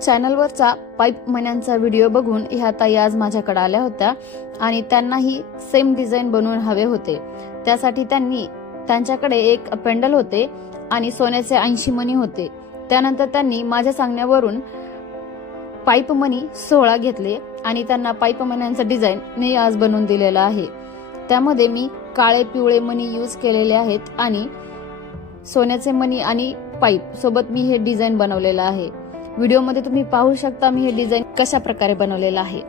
चॅनलवरचा pipe मण्यांचा video बघून ह्या ताई आज माझ्याकडे आल्या होत्या आणि त्यांनाही सेम डिझाइन बनवून हवे होते। त्यासाठी त्यांच्याकडे एक पेंडल होते आणि सोन्याचे 80 मणी होते। त्यानंतर त्यांनी माझ्या सांगण्यावरून पाईप मणी 16 घेतले आणि त्यांना पाईप मण्यांचा डिझाइन मी आज बनवून दिलेला आहे। त्यामध्ये मी काळे पिवळे मणी यूज केलेले आहेत आणि सोन्याचे मणी आणि पाईप सोबत मी हे डिझाइन बनवलेलं आहे। व्हिडिओमध्ये तुम्ही पाहू शकता मी हे डिझाइन कशा प्रकारे बनवलेलं आहे।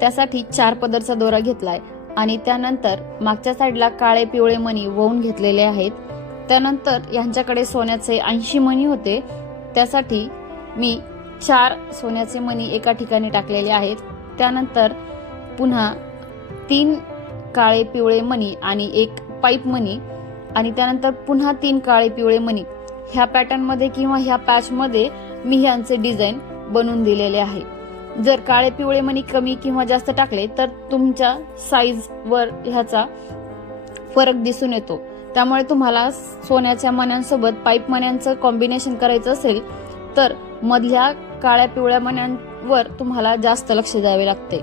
त्यासाठी 4 पदरचा दोरा घेतलाय आणि त्यानंतर मागच्या साईडला काळे पिवळे मणी वळून घेतलेले आहेत। त्यानंतर यांच्याकडे सोन्याचे 80 मणी होते, त्यासाठी मी 4 सोन्याचे मणी एका ठिकाणी टाकलेले आहेत। त्यानंतर पुन्हा 3 काळे पिवळे मणी आणि 1 पाईप मणी आणि त्यानंतर पुन्हा 3 काळे पिवळे मणी ह्या पॅटर्न मध्ये किंवा ह्या पॅच मध्ये मी ह्यांचे डिझाइन बनवून दिलेले आहे। जर काळे पिवळे मणी कमी किंवा जास्त टाकले तर तुमच्या साईज वर ह्याचा फरक दिसून येतो। त्यामुळे तुम्हाला सोन्याच्या मण्यांसोबत पाईप मण्यांचं कॉम्बिनेशन करायचं असेल तर मधल्या काळ्या पिवळ्या मण्यांवर तुम्हाला जास्त लक्ष द्यावे लागते।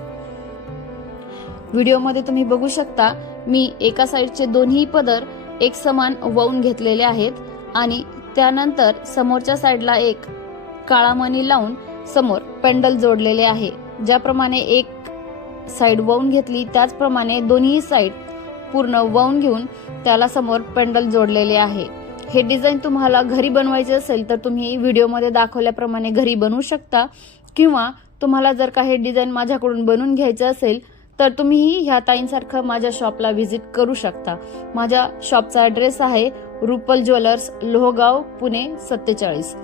व्हिडिओमध्ये तुम्ही बघू शकता मी एका साईडचे दोन्ही पदर एक समान वळून घेतलेले आहेत आणि त्यानंतर समोरच्या साईडला एक काळा मणी लावून समोर पेंडल जोडलेले आहे। ज्याप्रमाणे एक साईड वळून घेतली त्याचप्रमाणे दोन्ही साईड पूर्ण वळून घेऊन त्याला समोर पेंडल जोडलेले आहे। हे डिझाइन तुम्हाला घरी बनवायचे असेल तर तुम्ही व्हिडिओमध्ये दाखवल्याप्रमाणे घरी बनवू शकता किंवा तुम्हाला जर काही डिझाइन माझ्याकडून बनवून घ्यायचं असेल तर तुम्हीही ह्या ताईंसारखं माझ्या शॉपला व्हिजिट करू शकता। माझ्या शॉपचा ॲड्रेस आहे रुपल ज्वेलर्स, लोहगाव, पुणे 47।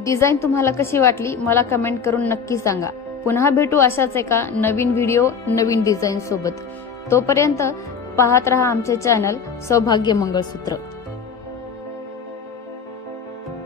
डिझाइन तुम्हाला कशी वाटली मला कमेंट करून नक्की सांगा। पुन्हा भेटू अशाच एका नवीन व्हिडिओ नवीन डिझाइन सोबत। तोपर्यंत पाहत रहा आमचे चॅनल सौभाग्य मंगळसूत्र।